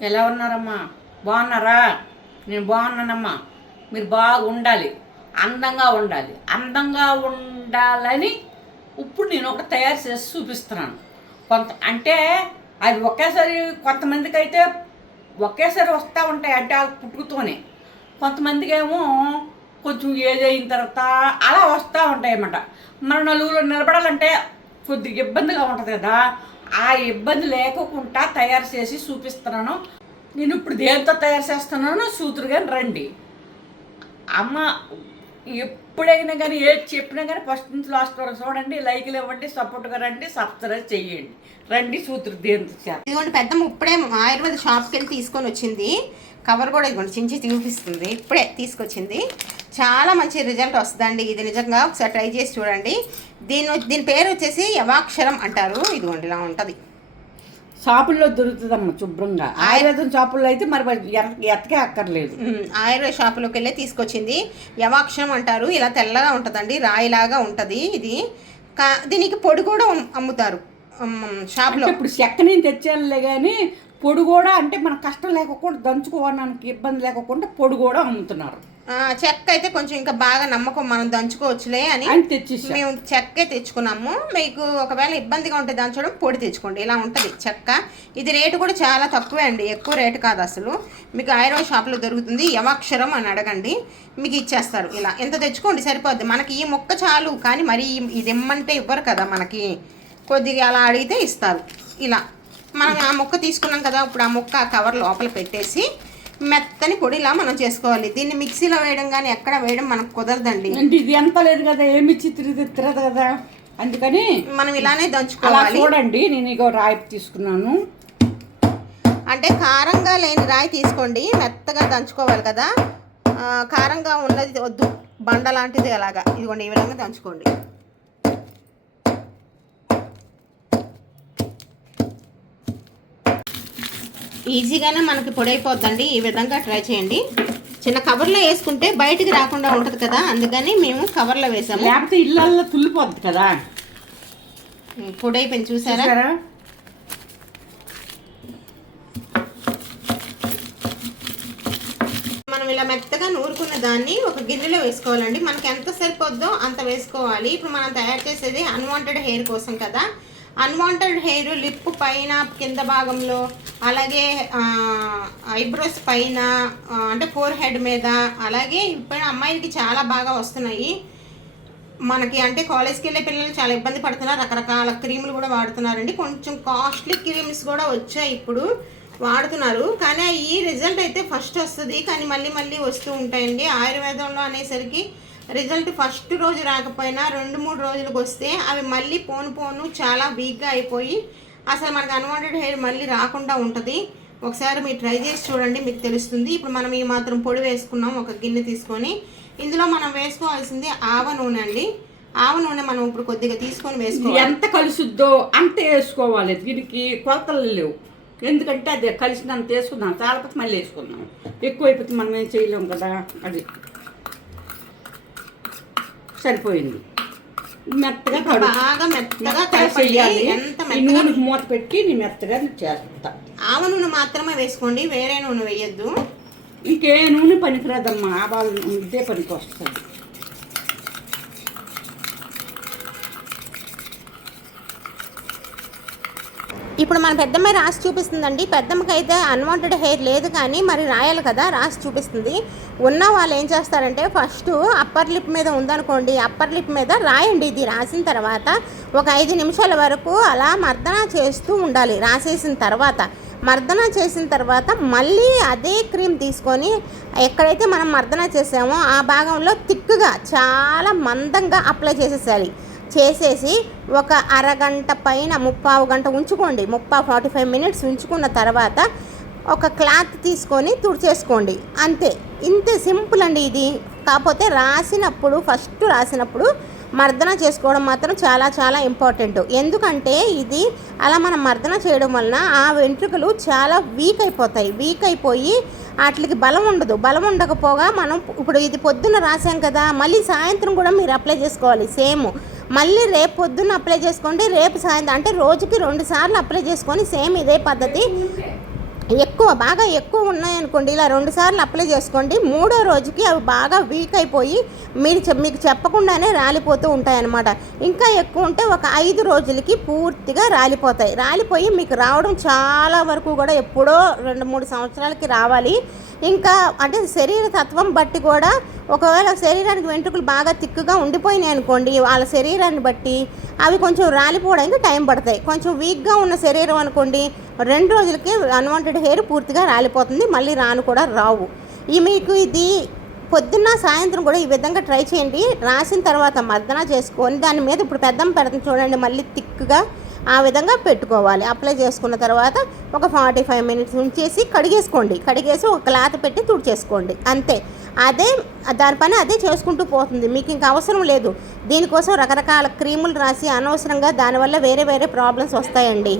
ఎలా ఉన్నారమ్మా? బాగున్నారా? నేను బాగున్నానమ్మా. మీరు బాగా ఉండాలి అందంగా ఉండాలి. అందంగా ఉండాలని ఇప్పుడు నేను ఒకటి తయారు చేసి చూపిస్తున్నాను. కొంత అంటే అది ఒకేసారి కొంతమందికి అయితే ఒకేసారి వస్తూ ఉంటాయి అంటే ఆ పుట్టుకతోనే. కొంతమందికి ఏమో కొంచెం ఏజ్ అయిన తర్వాత అలా వస్తూ ఉంటాయి అన్నమాట మన నలుగురు నిలబడాలంటే కొద్దిగా ఇబ్బందిగా ఉంటుంది కదా. ఆ ఇబ్బంది లేకుండా తయారు చేసి చూపిస్తున్నాను. నేను ఇప్పుడు దేంతో తయారు చేస్తున్నానో సూతురుగా రండి. అమ్మ ఎప్పుడైనా కానీ ఏది చెప్పినా కానీ ఫస్ట్ నుంచి లాస్ట్ వరకు చూడండి లైక్లు ఇవ్వండి సపోర్ట్గా రండి సబ్స్క్రైబ్ చేయండి. రండి సూత్రుడు దేంతో ఇదిగోండి పెద్దమ్మ ఇప్పుడే ఆయుర్వేద షాప్కి వెళ్ళి తీసుకొని వచ్చింది. కవర్ కూడా ఇదిగోండి చించి చూపిస్తుంది. ఇప్పుడే తీసుకొచ్చింది. చాలా మంచి రిజల్ట్ వస్తుందండి. ఇది నిజంగా ఒకసారి ట్రై చేసి చూడండి. దీని దీని పేరు వచ్చేసి యవాక్షరం అంటారు. ఇదిగోండి ఇలా ఉంటుంది. షాపుల్లో దొరుకుతుందమ్మ శుభ్రంగా. ఆయుర్వేదం షాపుల్లో అయితే మరి ఎత- ఎతకే అక్కర్లేదు. ఆయుర్వేద షాపులోకి వెళ్ళి తీసుకొచ్చింది. యవాక్షరం అంటారు. ఇలా తెల్లగా ఉంటుందండి. రాయిలాగా ఉంటుంది ఇది. కా దీనికి పొడి కూడా అమ్- అమ్ముతారు. షాప్లో. ఇప్పుడు చెక్క నేను తెచ్చేయాలే కానీ పొడి కూడా అంటే మన కష్టం లేకుండా దంచుకోవడానికి ఇబ్బంది లేకుండా పొడి కూడా అమ్ముతున్నారు. చెక్క అయితే కొంచెం ఇంకా బాగా నమ్మకం మనం దంచుకోవచ్చులే అని మేము చెక్కే తెచ్చుకున్నాము. మీకు ఒకవేళ ఇబ్బందిగా ఉంటే దంచడం పొడి తెచ్చుకోండి. ఇలా ఉంటుంది చెక్క. ఇది రేటు కూడా చాలా తక్కువే అండి. ఎక్కువ రేటు కాదు అసలు. మీకు ఆయుర్వేద షాప్లో దొరుకుతుంది. యవాక్షరం అని అడగండి. మీకు ఇచ్చేస్తారు ఇలా. ఎంత తెచ్చుకోండి సరిపోద్ది. మనకి ఈ మొక్క చాలు. కానీ మరి ఇది ఇమ్మంటే ఇవ్వరు కదా మనకి. కొద్దిగా అలా అడిగితే ఇస్తారు. ఇలా. మనం ఆ మొక్క తీసుకున్నాం కదా. ఇప్పుడు ఆ మొక్క కవర్ లోపల పెట్టేసి మెత్తని పొడిలా మనం చేసుకోవాలి. దీన్ని మిక్సీలో వేయడం కానీ ఎక్కడ వేయడం మనకు కుదరదండి. అంటే ఇది ఎంత లేదు కదా ఏమి తిరిగి తిరగదు కదా. అందుకని మనం ఇలానే దంచుకోవాలి. చూడండి నేను ఇగో రాయి తీసుకున్నాను. అంటే కారంగా లేని రాయి తీసుకోండి మెత్తగా దంచుకోవాలి కదా. కారంగా ఉన్నది వద్దు బండ లాంటిది అలాగా. ఇదిగోండి ఈ విధంగా దంచుకోండి. ఈజీగానే మనకి పొడి అయిపోద్దండి ఈ విధంగా ట్రై చేయండి. చిన్న కవర్లో వేసుకుంటే బయటికి రాకుండా ఉంటుంది కదా అందుకని మేము కవర్లో వేసాము. లేకపోతే ఇళ్ళల్లో తుల్లిపోద్ది కదా. పొడి అయిపోయింది చూసారా? చూసారా? మనం ఇలా మెత్తగా నూరుకున్న దాన్ని ఒక గిన్నెలో వేసుకోవాలండి. మనకి ఎంత సరిపోద్దో అంత వేసుకోవాలి. ఇప్పుడు మనం తయారు చేసేది అన్వాంటెడ్ హెయిర్ కోసం కదా. అన్వాంటెడ్ హెయిర్ లిప్ పైన కింద భాగంలో అలాగే ఐబ్రోస్ పైన అంటే ఫోర్ హెడ్ మీద అలాగే ఇప్పుడు అమ్మాయిలకి చాలా బాగా వస్తున్నాయి. మనకి అంటే కాలేజ్కి వెళ్ళే పిల్లలు చాలా ఇబ్బంది పడుతున్నారు రకరకాల క్రీములు కూడా వాడుతున్నారండి. కొంచెం కాస్ట్లీ క్రీమ్స్ కూడా వచ్చాయి ఇప్పుడు వాడుతున్నారు. కానీ ఈ రిజల్ట్ అయితే ఫస్ట్ వస్తుంది. కానీ మళ్ళీ మళ్ళీ వస్తూ ఉంటాయండి. ఆయుర్వేదంలో అనేసరికి రిజల్ట్ ఫస్ట్ రోజు రాకపోయినా రెండు మూడు రోజులకు వస్తే అవి మళ్ళీ పోను పోను చాలా వీక్గా అయిపోయి అసలు మనకు అన్వాంటెడ్ హెయిర్ మళ్ళీ రాకుండా ఉంటుంది. ఒకసారి మీరు ట్రై చేసి చూడండి మీకు తెలుస్తుంది. ఇప్పుడు మనం ఈ మాత్రం పొడి వేసుకున్నాం ఒక గిన్నె తీసుకొని. ఇందులో మనం వేసుకోవాల్సింది ఆవ నూనె అండి. ఆవ నూనె మనం ఇప్పుడు కొద్దిగా తీసుకొని వేసుకోవాలి. ఎంత కలుసుద్దో అంత వేసుకోవాలి. దీనికి కొలతలు లేవు. ఎందుకంటే అది కలిసినంత వేసుకుందాం. చాలకపోతే మళ్ళీ వేసుకుందాం. ఎక్కువ అయిపోతే మనం ఏం చేయలేము కదా. అది. సరిపోయింది. మెత్తగా బాగా మెత్తగా చెయ్యాలి. ఎంత నూనెకి మూత పెట్టి నేను మెత్తగా చేస్తా. ఆవ నూనె మాత్రమే వేసుకోండి వేరే నూనె వేయొద్దు. ఇంకే నూనె పనికిరాదమ్మా. ఆవాలు ఇదే పనికి వస్తుంది ఇప్పుడు మన పెద్దమ్మ రాసి చూపిస్తుందండి. పెద్దమ్మకి అయితే అన్వాంటెడ్ హెయిర్ లేదు కానీ మరి రాయాలి కదా రాసి చూపిస్తుంది. ఉన్న వాళ్ళు ఏం చేస్తారంటే ఫస్ట్ అప్పర్ లిప్ మీద ఉందనుకోండి అప్పర్ లిప్ మీద రాయండి ఇది రాసిన తర్వాత. ఒక ఐదు నిమిషాల వరకు అలా మర్దన చేస్తూ ఉండాలి రాసేసిన తర్వాత. మర్దన చేసిన తర్వాత మళ్ళీ అదే క్రీమ్ తీసుకొని ఎక్కడైతే మనం మర్దన చేసామో ఆ భాగంలో తిక్కుగా చాలా మందంగా అప్లై చేసేసాలి చేసేసి ఒక అరగంట పైన ముప్పావు గంట ఉంచుకోండి. ముప్పా ఫార్టీ ఫైవ్ మినిట్స్ ఉంచుకున్న తర్వాత ఒక క్లాత్ తీసుకొని తుడిచేసుకోండి. అంతే. ఇంతే సింపుల్ అండి ఇది. కాకపోతే రాసినప్పుడు ఫస్ట్ రాసినప్పుడు మర్దన చేసుకోవడం మాత్రం చాలా చాలా ఇంపార్టెంట్. ఎందుకంటే ఇది అలా మనం మర్దన చేయడం వలన ఆ వెంట్రుకలు చాలా వీక్ అయిపోతాయి. వీక్ అయిపోయి వాటికి బలం ఉండదు. బలం ఉండకపోగా మనం ఇప్పుడు ఇది పొద్దున్న రాసాం కదా మళ్ళీ సాయంత్రం కూడా మీరు అప్లై చేసుకోవాలి. సేమ్. మళ్ళీ రేపు పొద్దున్న అప్లై చేసుకోండి. రేపు సాయంత్రం అంటే రోజుకి రెండు సార్లు అప్లై చేసుకొని సేమ్ ఇదే పద్ధతి. ఎక్కువ బాగా ఎక్కువ ఉన్నాయనుకోండి ఇలా రెండు సార్లు అప్లై చేసుకోండి మూడో రోజుకి అవి బాగా వీక్ అయిపోయి మీరు మీకు చెప్పకుండానే రాలిపోతూ ఉంటాయన్నమాట. ఇంకా ఎక్కువ ఉంటే ఒక ఐదు రోజులకి పూర్తిగా రాలిపోతాయి. రాలిపోయి మీకు రావడం చాలా వరకు కూడా ఎప్పుడో రెండు మూడు సంవత్సరాలకి రావాలి. ఇంకా అంటే శరీర తత్వం బట్టి కూడా ఒకవేళ శరీరానికి వెంట్రుకలు బాగా తిక్కుగా ఉండిపోయినాయి అనుకోండి వాళ్ళ శరీరాన్ని బట్టి అవి కొంచెం రాలిపోవడానికి టైం పడతాయి. కొంచెం వీక్గా ఉన్న శరీరం అనుకోండి రెండు రోజులకి అన్వాంటెడ్ హెయిర్ పూర్తిగా రాలిపోతుంది మళ్ళీ రాను కూడా రావు. ఈ మీకు ఇది పొద్దున్న సాయంత్రం కూడా ఈ విధంగా ట్రై చేయండి. రాసిన తర్వాత మర్దన చేసుకొని దాని మీద ఇప్పుడు పెద్దం పెడతాం చూడండి మళ్ళీ థిక్గా ఆ విధంగా పెట్టుకోవాలి. అప్లై చేసుకున్న తర్వాత ఒక ఫార్టీ ఫైవ్ మినిట్స్ ఉంచేసి కడిగేసుకోండి. కడిగేసి ఒక క్లాత్ పెట్టి తుడిచేసుకోండి. అంతే. అదే దాని పని అదే చేసుకుంటూ పోతుంది. మీకు ఇంకా అవసరం లేదు. దీనికోసం రకరకాల క్రీములు రాసి అనవసరంగా దానివల్ల వేరే వేరే ప్రాబ్లమ్స్ వస్తాయండి.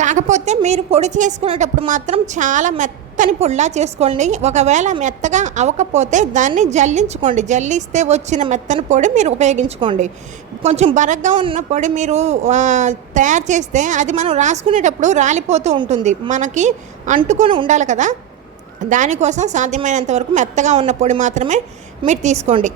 కాకపోతే మీరు పొడి చేసుకునేటప్పుడు మాత్రం చాలా మెత్తని పొడిలా చేసుకోండి. ఒకవేళ మెత్తగా అవ్వకపోతే దాన్ని జల్లించుకోండి. జల్లిస్తే వచ్చిన మెత్తని పొడి మీరు ఉపయోగించుకోండి. కొంచెం బరగ్గా ఉన్న పొడి మీరు తయారు చేస్తే అది మనం రాసుకునేటప్పుడు రాలిపోతూ ఉంటుంది. మనకి అంటుకొని ఉండాలి కదా. దానికోసం సాధ్యమైనంత వరకు మెత్తగా ఉన్న పొడి మాత్రమే మీరు తీసుకోండి.